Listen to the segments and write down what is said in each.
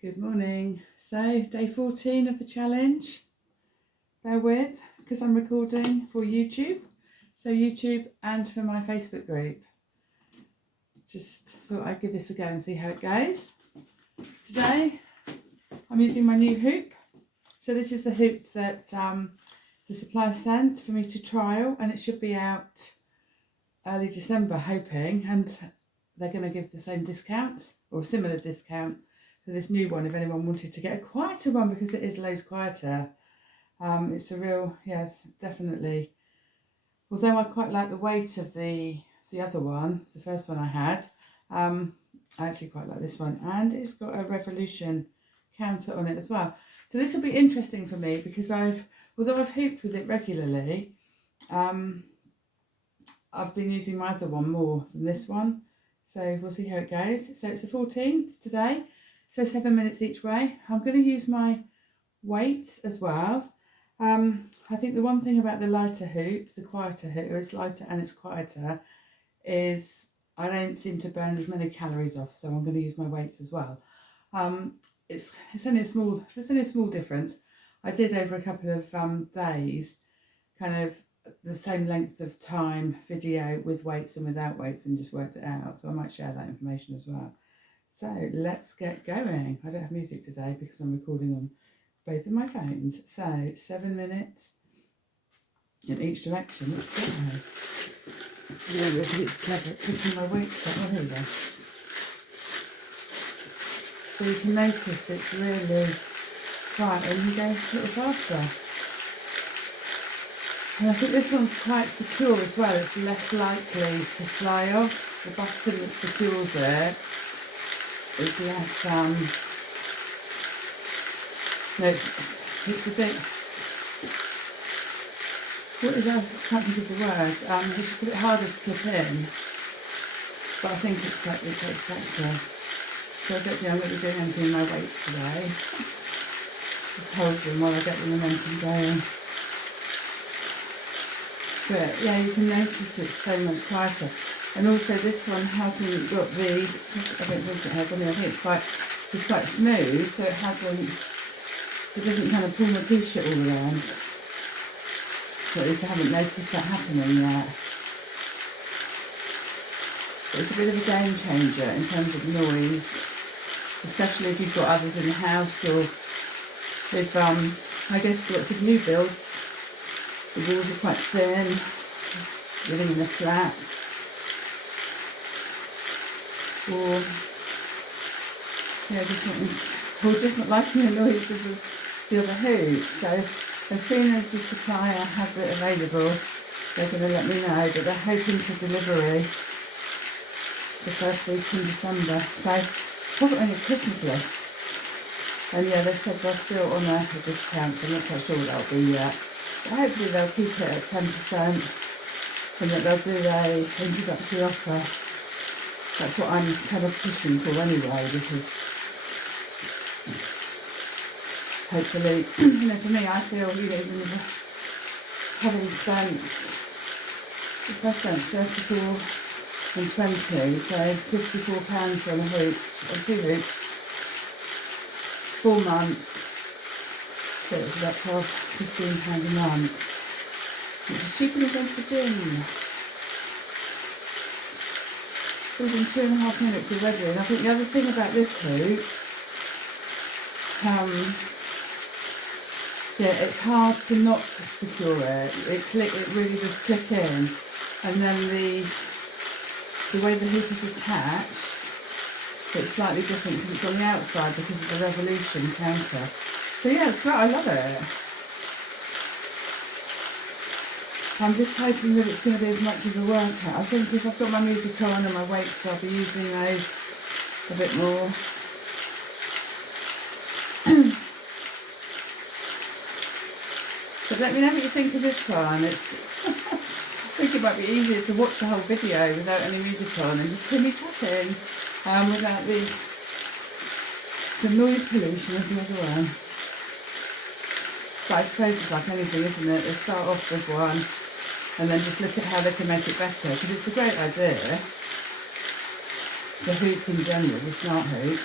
Good morning. So, day 14 of the challenge. Bear with, because I'm recording for YouTube. So, YouTube and for my Facebook group. Just thought I'd give this a go and see how it goes. Today, I'm using my new hoop. So, this is the hoop that the supplier sent for me to trial, and it should be out early December, hoping. And they're going to give the same discount or a similar discount for this new one if anyone wanted to get a quieter one, because it is loads quieter. It's a real, yes, definitely. Although I quite like the weight of the other one, the first one I had, I actually quite like this one, and it's got a revolution counter on it as well. So this will be interesting for me because although I've hooped with it regularly, I've been using my other one more than this one. So we'll see how it goes. So it's the 14th today. So 7 minutes each way. I'm going to use my weights as well. I think the one thing about the lighter hoop, the quieter hoop, it's lighter and it's quieter, is I don't seem to burn as many calories off. So I'm going to use my weights as well. It's only a small difference. I did over a couple of days, kind of the same length of time video with weights and without weights, and just worked it out. So I might share that information as well. So let's get going. I don't have music today because I'm recording on both of my phones. So 7 minutes in each direction. Which way? Yeah, it's clever at putting my weights up. Oh, here we go. So you can notice it's really quiet and you go a little faster. And I think this one's quite secure as well. It's less likely to fly off. The button that secures it is less, no, it's a bit, I can't think of the word, it's just a bit harder to clip in, but I think it takes practice. So I don't think I'm going to be doing anything in my weights today. Just hold them while I get the momentum going. But yeah, you can notice it's so much quieter. And also this one hasn't got I don't think it has, I think it's quite smooth, so it doesn't kind of pull my t-shirt all around. But at least I haven't noticed that happening yet. But it's a bit of a game changer in terms of noise, especially if you've got others in the house, or if, I guess lots of new builds, the walls are quite thin, living in a flat, or just not liking the noise of the other hoop. So as soon as the supplier has it available, they're going to let me know, but they're hoping for delivery the first week in December. So I've got on your Christmas list, and yeah, they said they'll still honour a discount, so I'm not quite sure what that'll be yet. But hopefully they'll keep it at 10%, and that they'll do a introductory offer. That's what I'm kind of pushing for anyway, because hopefully, for me, I feel, even having spent, if I spent 34 and 20, so £54 on a hoop, on 2 hoops, 4 months, so it's about £15 a month, which is cheaper than going to the gym. Within 2.5 minutes already. And I think the other thing about this hoop, it's hard to not secure it. It really does click in, and then the way the hoop is attached, it's slightly different because it's on the outside because of the revolution counter. So yeah, it's great. I love it. I'm just hoping that it's going to be as much of a workout. I think if I've got my music on and my weights, I'll be using those a bit more. But let me know what you think of this one. I think it might be easier to watch the whole video without any music on and just hear me chatting, without the noise pollution of the other one. But I suppose it's like anything, isn't it? They start off with one, and then just look at how they can make it better, because it's a great idea. The hoop in general, the smart hoop.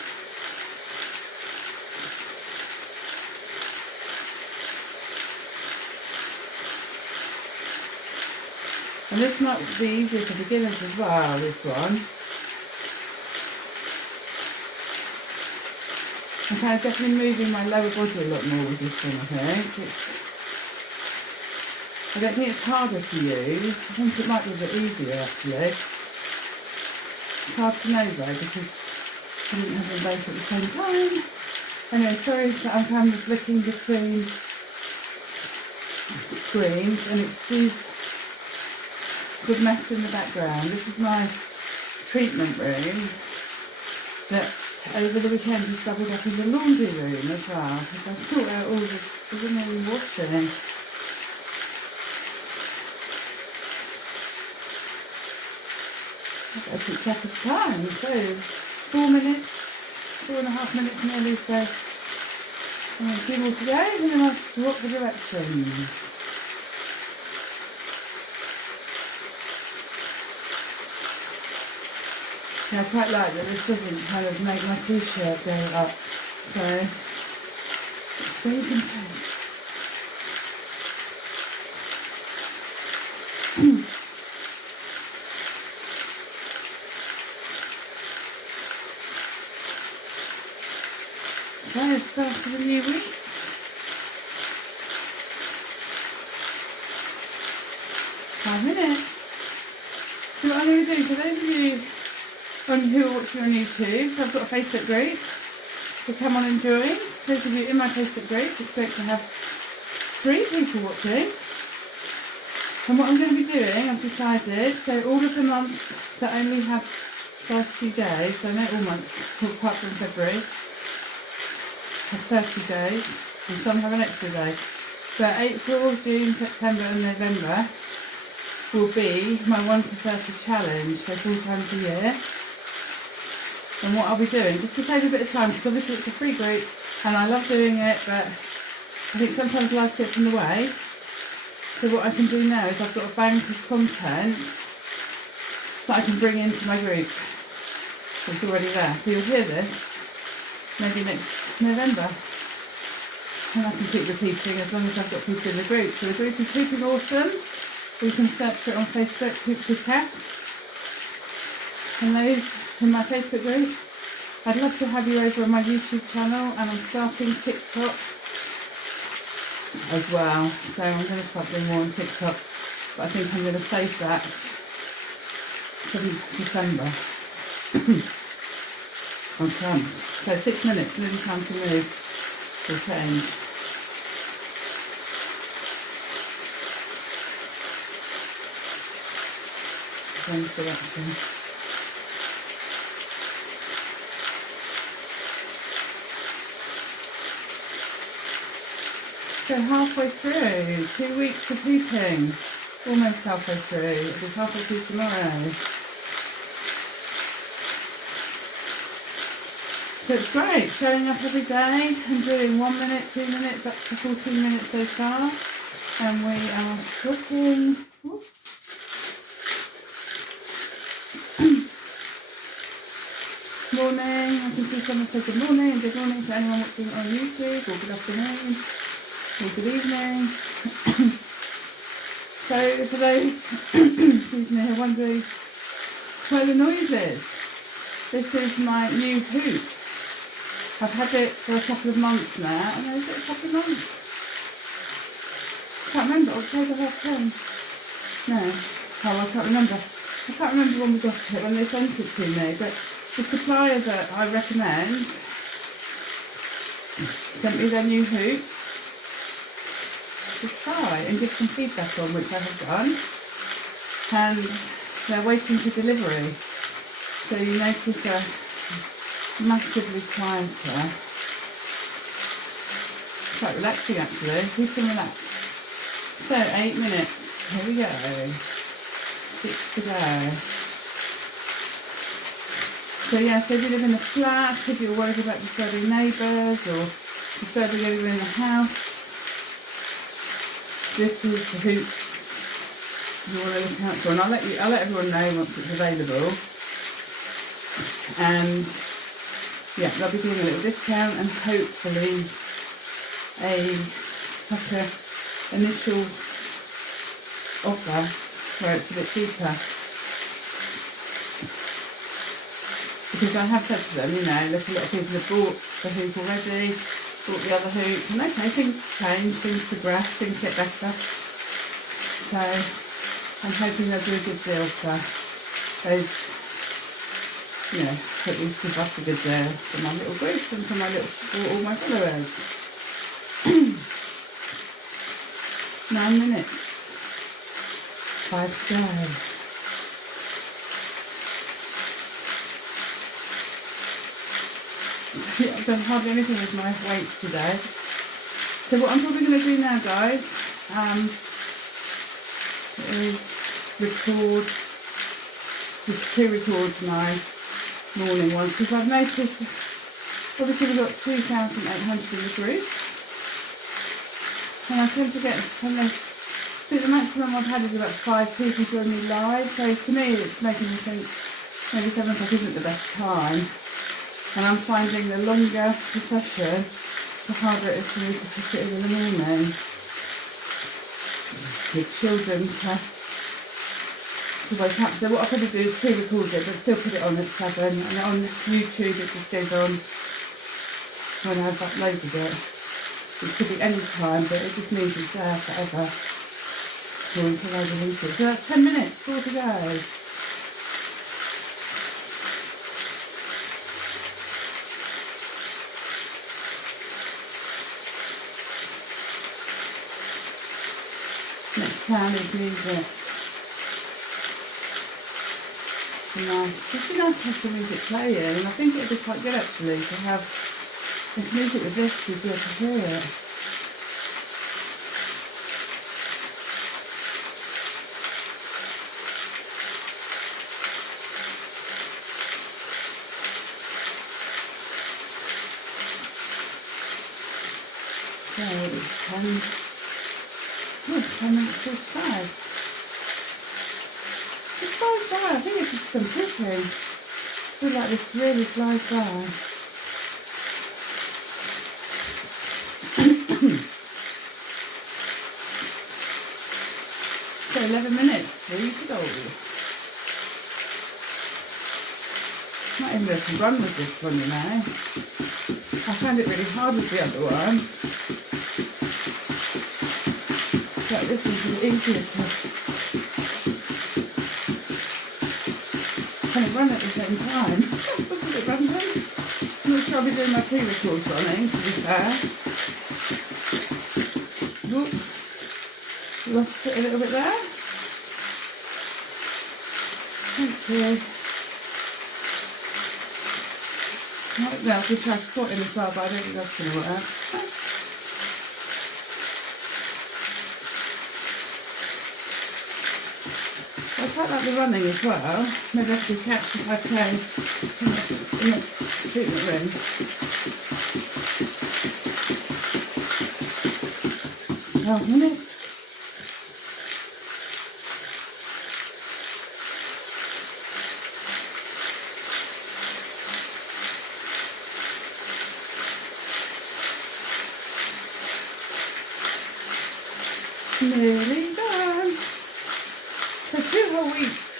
And this might be easier for beginners as well, this one. I'm kind of definitely moving my lower body a lot more with this one, I think. I don't think it's harder to use. I think it might be a bit easier, actually. It's hard to know, though, because I didn't have them both at the same time. Anyway, sorry that I'm kind of flicking between screens, and excuse the mess in the background. This is my treatment room that over the weekend is doubled up as a laundry room as well, because I sort out all the washing. I've got to keep track of time, so 4 minutes, 4.5 minutes nearly, so a few more to go, and then I'll swap the directions. Yeah, I quite like that this doesn't kind of make my t-shirt go up, so it stays in place. So I've started a new week. Five minutes. So what I'm going to do, so those of you who are watching on YouTube, so I've got a Facebook group, so come on and join. Those of you in my Facebook group, it's great to have 3 people watching. And what I'm going to be doing, I've decided, so all of the months that only have 30 days, so not all months, apart from February, have 30 days, and some have an extra day. But April, June, September and November will be my 1 to 30 challenge, so 4 times a year. And what I'll be doing, just to save a bit of time, because obviously it's a free group and I love doing it, but I think sometimes life gets in the way. So what I can do now is I've got a bank of content that I can bring into my group. It's already there. So you'll hear this maybe next November. And I can keep repeating as long as I've got people in the group. So the group is Hooping Awesome. You can search for it on Facebook, Hoop with Cat. And those in my Facebook group, I'd love to have you over on my YouTube channel, and I'm starting TikTok as well. So I'm going to start doing more on TikTok, but I think I'm going to save that for December. Okay, so 6 minutes, nearly time to move or change. Change direction. So halfway through, 2 weeks of hooping, almost halfway through, it'll be halfway through tomorrow. So it's great, showing up every day and doing 1 minute, 2 minutes, up to 14 minutes so far. And we are swapping. Morning, I can see someone say good morning and good morning to anyone watching on YouTube, or good afternoon. Or good evening. So for those excuse me, are wondering where the noise is, this is my new hoop. I've had it for a couple of months now. Oh, is it a couple of months? I can't remember. October half term. No. Oh, I can't remember. I can't remember when we got it, when they sent it to me, but the supplier that I recommend sent me their new hoop to try and give some feedback on, which I have done, and they're waiting for delivery. So you notice they're massively quieter. Quite relaxing actually, you can relax. So 8 minutes, here we go, 6 to go. So yeah, so if you live in a flat, if you're worried about disturbing neighbours or disturbing anyone in the house, this is the hoop you want to look out for, and I'll let everyone know once it's available. And yeah, they'll be doing a little discount and hopefully a initial offer where it's a bit cheaper. Because I have said to them, you know, look, a lot of people have bought the hoop already, bought the other hoop, and okay, things change, things progress, things get better. So I'm hoping they'll do a good deal for those, you know, at least give us a good deal for my little group and for all my followers. 9 minutes, 5 to go. I've done hardly anything with my weights today. So what I'm probably going to do now, guys, is pre-record my morning ones, because I've noticed, obviously we've got 2,800 in the group, and I tend to get, I think the maximum I've had is about 5 people join me live, so to me it's making me think maybe 7 o'clock isn't the best time. And I'm finding the longer the session, the harder it is for me to fit it in the morning. With children to wake up. So what I'll probably do is pre-record it, but still put it on at 7. And on YouTube it just goes on when I've uploaded it. It could be any time, but it just means it's there forever. Or until I delete it. So that's 10 minutes, 4 to go. Next plan is music. Nice. It's nice to have some music playing, and I think it'd be quite good actually to have this music with this, you'd be able to hear it. So it's 10 minutes 45. This flies by. I think it's just been cooking. I feel like this really flies by. So 11 minutes, 3 to go. Might even go to run with this one, you know. I found it really hard with the other one. But this one's a bit easier to kind of run at the same time. What's a bit random? I'm not sure I'll be doing my pre-records running, to be fair. Whoop. Lost it a little bit there. Thank you. Now I could try squatting as well, but I don't think that's going to work. I quite like the running as well. Maybe I should catch the 5k in the treatment room. Oh, minutes. Nearly done. So 2 whole weeks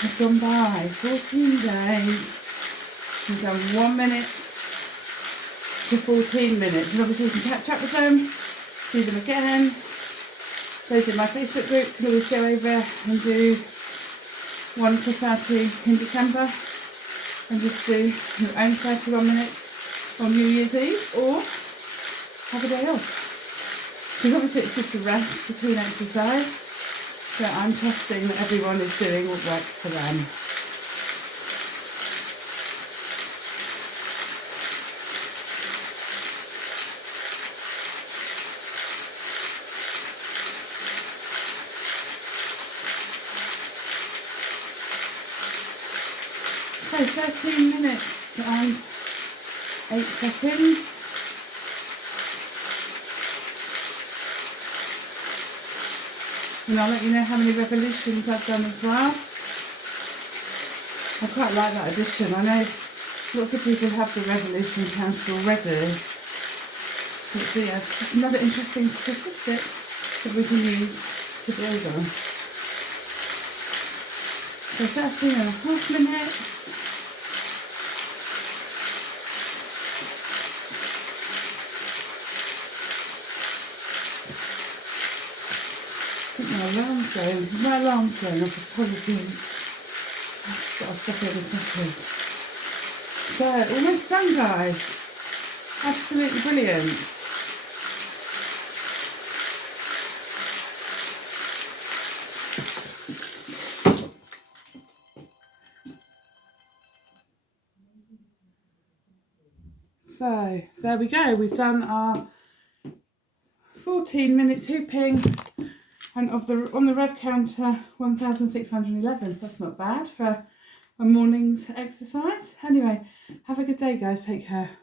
have gone by, 14 days. We've done 1 minute to 14 minutes, and obviously you can catch up with them, do them again. Those in my Facebook group can always go over and do 1 to 30 in December and just do your own 31 minutes on New Year's Eve, or have a day off. Because obviously it's good to rest between exercise, but I'm trusting that everyone is doing what works for them. So 13 minutes and 8 seconds. And I'll let you know how many revolutions I've done as well. I quite like that addition. I know lots of people have the revolution counter already. But so yeah, it's just another interesting statistic that we can use to build on. So 13.5 minutes. I think my alarm's going off, apologies. I'll stop it in a second. So, almost done, guys. Absolutely brilliant. So, there we go. We've done our 14 minutes hooping, and on the rev counter 1,611. That's not bad for a morning's exercise. Anyway, have a good day, guys. Take care.